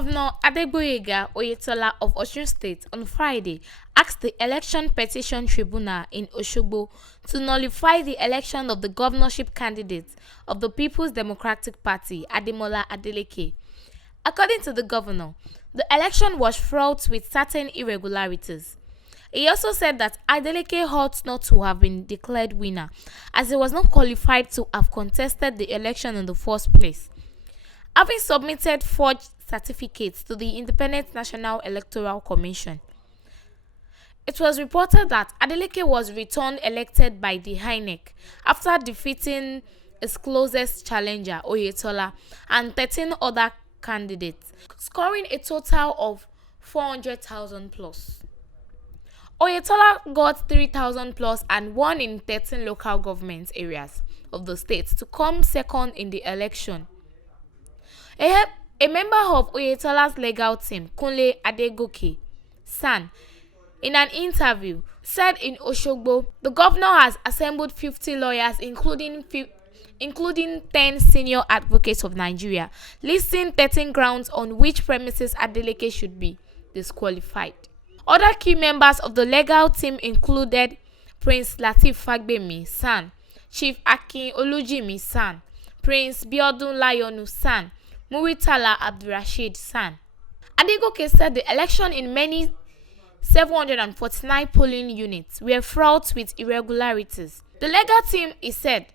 Governor Oyetola of Osun State on Friday asked the Election Petition Tribunal in Osogbo to nullify the election of the governorship candidate of the People's Democratic Party, Adeleke. According to the governor, the election was fraught with certain irregularities. He also said that Adeleke ought not to have been declared winner, as he was not qualified to have contested the election in the first place, having submitted forged certificates to the Independent National Electoral Commission. It was reported that Adeleke was returned elected by the INEC after defeating his closest challenger, Oyetola, and 13 other candidates, scoring a total of 400,000 plus. Oyetola got 3,000 plus and won in 13 local government areas of the state to come second in the election. A member of Oyetola's legal team, Kunle Adegoke, San, in an interview, said in Osogbo, the governor has assembled 50 lawyers, including 10 senior advocates of Nigeria, listing 13 grounds on which premises Adeleke should be disqualified. Other key members of the legal team included Prince Lateef Fagbemi, San, Chief Akin Olujimi, San, Prince Biodun Layonu, San, Muritala Abdurrashid, San. Adegoke said the election in many 749 polling units were fraught with irregularities. The legal team, he said,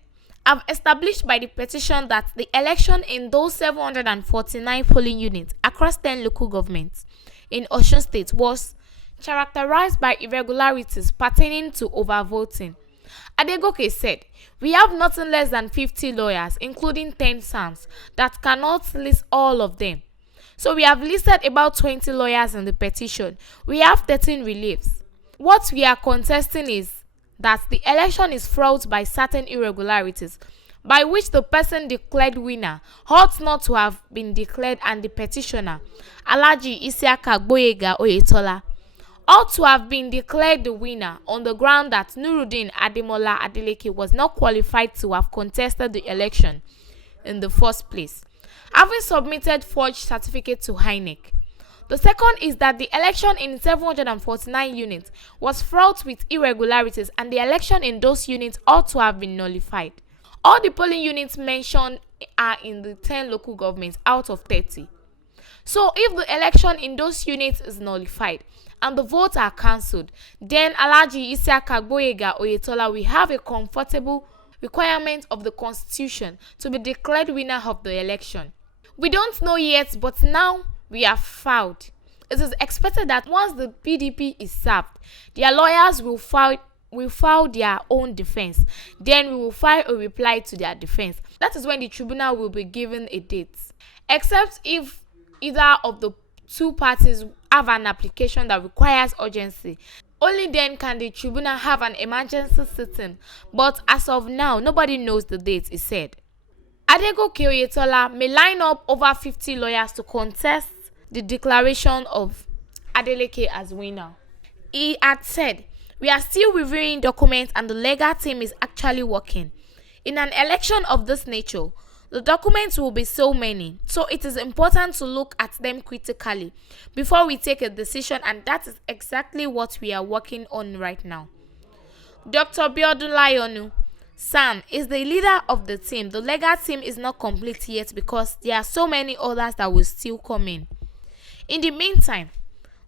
have established by the petition that the election in those 749 polling units across 10 local governments in Osun State was characterized by irregularities pertaining to overvoting. Adegoke said, "We have nothing less than 50 lawyers, including 10 SANs, that cannot list all of them. So we have listed about 20 lawyers in the petition. We have 13 reliefs. What we are contesting is that the election is fraught by certain irregularities, by which the person declared winner ought not to have been declared, and the petitioner, Alhaji Isiaka Gboyega Oyetola, ought to have been declared the winner on the ground that Nuruddin Ademola Adeleke was not qualified to have contested the election in the first place, having submitted forged certificate to INEC. The second is that the election in 749 units was fraught with irregularities, and the election in those units ought to have been nullified. All the polling units mentioned are in the 10 local governments out of 30. So if the election in those units is nullified and the votes are cancelled, then Alhaji Isiaka Gboyega Oyetola will have a comfortable requirement of the constitution to be declared winner of the election. We don't know yet, but now we are filed. It is expected that once the PDP is served, their lawyers will file their own defense. Then we will file a reply to their defense. That is when the tribunal will be given a date. Except if either of the two parties have an application that requires urgency, only then can the tribunal have an emergency sitting. But as of now, nobody knows the date, he said. Adegoke Oyetola may line up over 50 lawyers to contest the declaration of Adeleke as winner. He had said, "We are still reviewing documents and the legal team is actually working. In an election of this nature, the documents will be so many, so it is important to look at them critically before we take a decision, and that is exactly what we are working on right now." Dr. Biodun Layonu, Sam, is the leader of the team. The legal team is not complete yet because there are so many others that will still come in. In the meantime,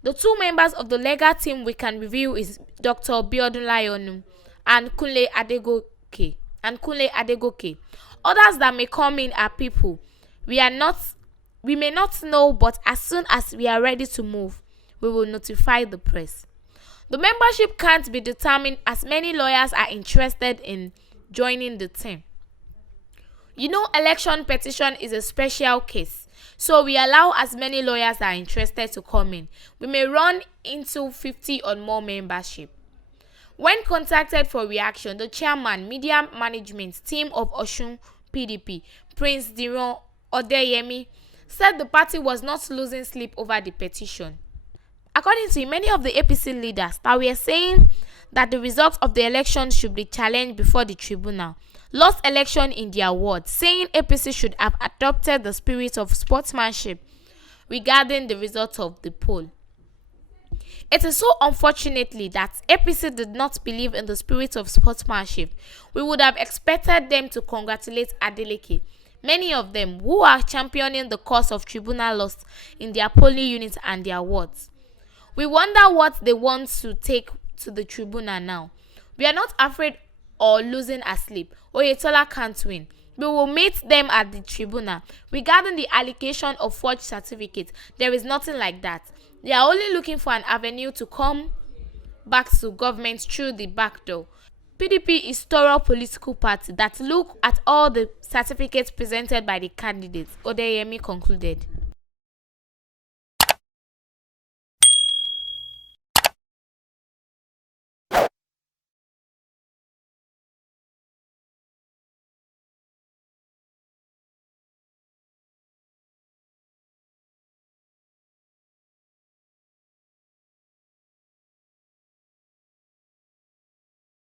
the two members of the legal team we can review is Dr. Biodun Layonu and Kunle Adegoke. Others that may come in are people we may not know, but as soon as we are ready to move, we will notify the press. The membership can't be determined as many lawyers are interested in joining the team. Election petition is a special case, so we allow as many lawyers that are interested to come in. We may run into 50 or more membership. When contacted for reaction, the chairman, media management team of Osun PDP, Prince Diron Odeyemi, said the party was not losing sleep over the petition. According to many of the APC leaders that were saying that the results of the election should be challenged before the tribunal, lost election in their words, saying APC should have adopted the spirit of sportsmanship regarding the results of the poll. It is so unfortunately that APC did not believe in the spirit of sportsmanship. We would have expected them to congratulate Adeleke. Many of them who are championing the cause of tribunal lost in their polling units and their wards. We wonder what they want to take to the tribunal now. We are not afraid or losing asleep. Oyetola can't win. We will meet them at the tribunal. Regarding the allegation of forged certificates, there is nothing like that. They are only looking for an avenue to come back to government through the back door. PDP is thorough political party that look at all the certificates presented by the candidates, Odeyemi concluded.